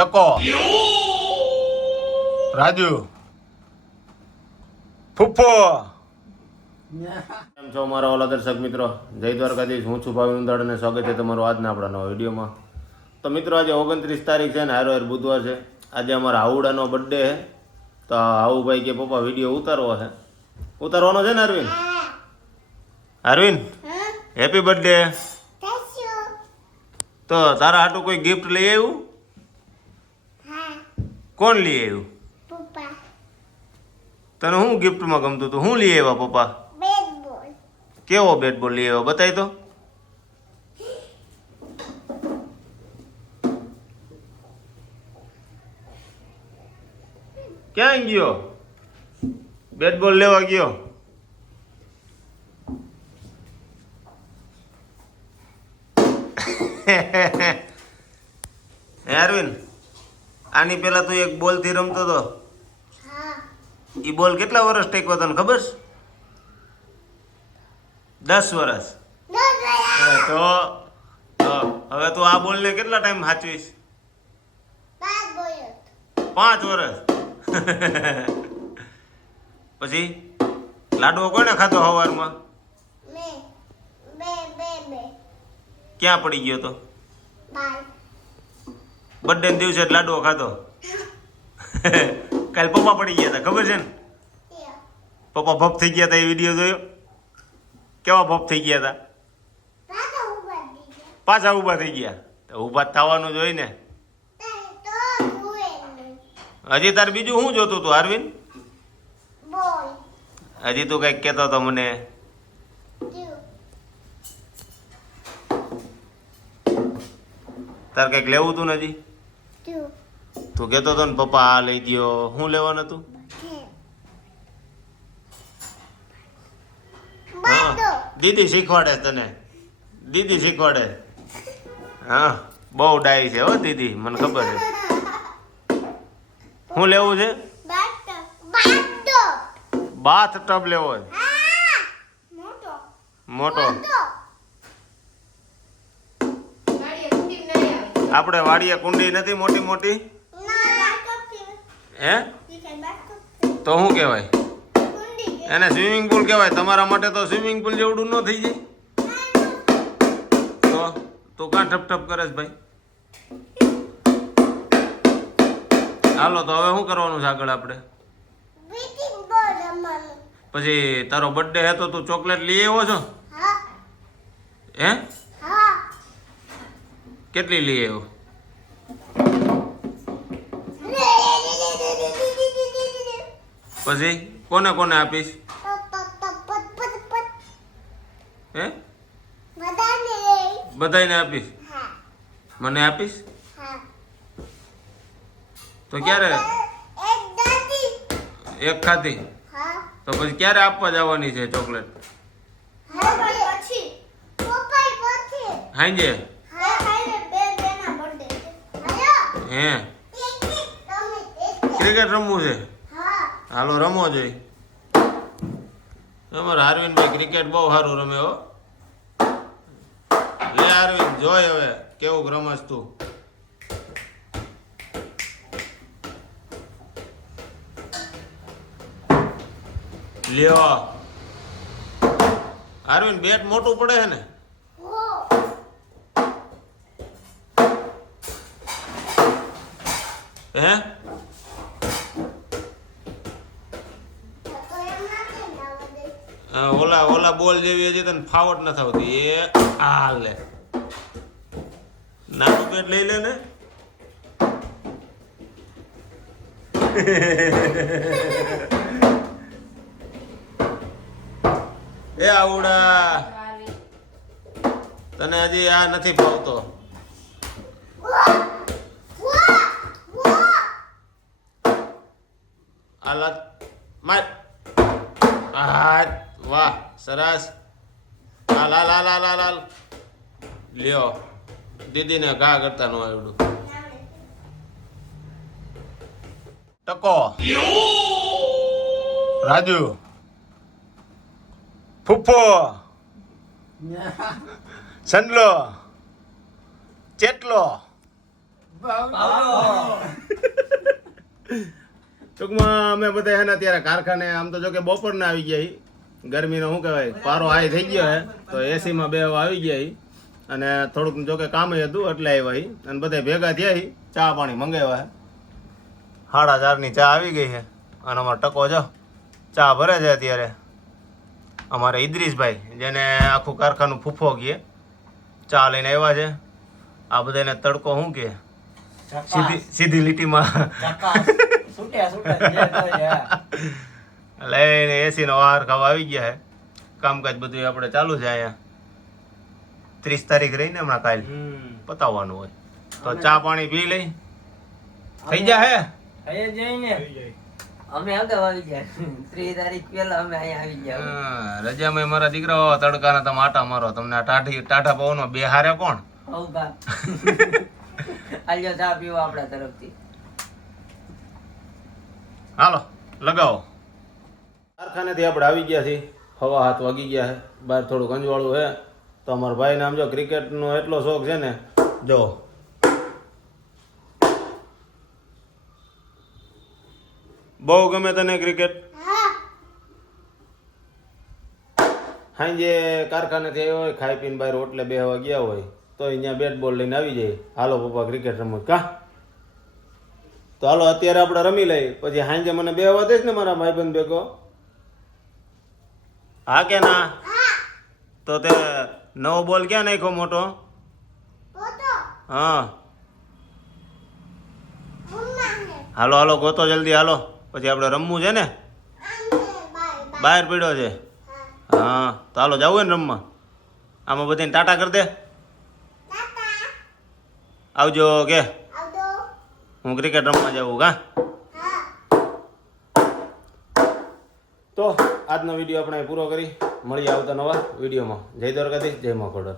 ટકો રાજુ ફૂફો. કેમ છો મારા ઓલા દર્શક મિત્રો? જય દ્વારકાધીશ. હું છું ભાવિ ઉંદાડ અને સ્વાગત છે તમારું આજના આપણા નવા વિડીયોમાં. તો મિત્રો આજે 29 તારીખ છે ને હારો બુધવાર છે. આજે અમારા હાઉડાનો બર્થડે છે. તો હાઉભાઈ કે પપ્પા વિડીયો ઉતારવો છે. ઉતારવાનો છે ને અરવિંદ? Arvind happy birthday. તો તારા હાટું કોઈ ગિફ્ટ લઈ આવ્યું? કોણ લઈ આવ્યું? તને શું ગિફ્ટમાં ગમતું હતું? શું લઈ આવ્યા પપ્પા? કેવો બેટ બોલ લઈ આવ્યો બતાય તો. ક્યાં ગયો? બેટ બોલ લેવા ગયો? હે અરવિંદ, આની પેલા તું એક બોલ થી રમતો હતો. ઈ બોલ કેટલા વર્ષ ટેકવો તને ખબર છે? 10 વર્ષ. તો હવે તું આ બોલ ને કેટલા ટાઈમ સાચવીશ? 5 વર્ષ. પછી લાડવો કોને ખાધો સવારમાં? ક્યાં પડી ગયો તો? બર્થડે દિવસે લાડવો ખાધો. કાલ પપ્પા પડી ગયા હતા ખબર છે ને? પપ્પા ભપ થઈ ગયા હતા, એ વિડીયો જોયો? કેવા ભપ થઈ ગયા હતા? પાછા ઊભા થઈ ગયા. ઊભા થવાનું જોઈ ને. હજી તાર બીજું શું જોતું તું અરવિંદ? હજી તું કઈક કેતો હતો મને. તાર કઈક લેવું તું ને હજી? તું કેતો હતો ને પપ્પા આ લઈ દ્યો. શું લેવાનું હતું? દીદી શીખવાડે તને. દીદી શીખવાડે. હા બહુ ડાઈ છે હો દીદી, મને ખબર છે. શું લેવું છે? બાથ ટબ લેવો છે. મોટો. આપણે વાડીએ કુંડી નથી મોટી મોટી? હે તો શું કહેવાય એને? સ્વિમિંગ પુલ કહેવાય. તમારા માટે તો સ્વિમિંગ પુલ જેવડું ન થઈ જાય. તો તું કાં ઠપ ઠપ કરે છે ભાઈ? હાલો તો હવે શું કરવાનું છે આગળ આપણે? પછી તારો બર્થડે હે તો તું ચોકલેટ લઈ આવ્યો છો? હે કેટલી લઈ આવ્યો? પછી કોને કોને આપીશ? હે બધાને આપીશ? મને આપીશ? તો ક્યારે? એક ખાધી તો પછી ક્યારે આપવા જવાની છે ચોકલેટ? હાંજે? હે ક્રિકેટ રમવું છે? હાલો રમો જોઈ. અમારા અરવિંદભાઈ ક્રિકેટ બહુ સારું રમે હો. લે અરવિંદ જોઈ હવે કેવું રમસ તું. લ્યો અરવિંદ બેટ મોટું પડે છે ને? હે ઓલા બોલ જેવી હજી તને ફાવટ ન થતી. એ આ લે નાનું બેટ લઈ લે ને. એ આવડા તને હજી આ નથી ફાવતો. આલા માર. વાહ સરસ. હાલ હાલ હાલ હાલ હાલ હાલ. લ્યો દીદીને ઘા કરતા નો આવડું. ટકો રાજુ ફૂફો સંડલો ચેટલો ટૂંકમાં અમે બધા હે ને અત્યારે કારખાને આમ તો જો કે બપોરના આવી ગયા હી. ગરમીનો શું કહેવાય પારો હાઈ થઈ ગયો હે તો એસીમાં બેહવા આવી ગયા હી. અને થોડુંક જો કે કામ હતું એટલે આવ્યા હી. અને બધા ભેગા થયા હી. ચા પાણી મંગાવ્યા હે. 4:30ની ચા આવી ગઈ છે અને અમારો ટકો જો ચા ભરે છે અત્યારે. અમારે ઇદ્રીસભાઈ જેને આખું કારખાનું ફૂફો કહે ચા લઈને આવ્યા છે. આ બધાને તડકો શું કહે સીધી લીટીમાં લઈને એસીનો વાર ખાવા આવી ગયા છે. કામકાજ બધું આપણે ચાલુ છે અહીંયા. 30 તારીખ રહીને હમણાં કાલ પતાવવાનું હોય તો ચા પાણી પી લઈ થઈ જાય અમે અગાઉ આવી ગયા 3 તારીખ પહેલા અમે અહીંયા આવી ગયા. રજામાં મારા દીકરાઓ તડકાના તમે આટા મારો તમને આ ટાઢા પવનમાં બે હારે કોણ આલ્યો ચા પીવા આપણા તરફથી. હાલો લગાવો. કારખાનેથી આપણે આવી ગયા છીએ. 7:30 વાગી ગયા છે. બહાર થોડું ગંજવાળું છે તો અમારા ભાઈને આમ જો ક્રિકેટનો એટલો શોખ છે ને જો બહુ ગમે તને ક્રિકેટ. સાંજે કારખાનેથી આવ્યો હોય ખાઈ પીને બહાર હોટલે બેહવા ગયા હોય તો અહીંયા બેટ બોલ લઈને આવી જાય. હાલો પપ્પા ક્રિકેટ રમત કા તો હાલો અત્યારે આપણે રમી લઈએ પછી સાંજે મને બેહવા દઈશ ને મારા ભાઈબંધ ભેગો. હા કે ના? તો તે નવો બોલ ક્યાં નાખ્યો મોટો? હા હાલો હાલો ગોતો જલ્દી હાલો પછી આપણે રમવું છે ને. બહાર પીડ્યો છે. હા તો હાલો જવું ને રમવા. આમાં બધાને ટાટા કરી દે. આવજો કે હું ક્રિકેટ રમવા જાઉં કા. તો આજનો વિડીયો આપણે પૂરો કરી મળીએ આવતા નવા વિડીયોમાં. જય દ્વારકાધીશ, જય મા ખોડલ.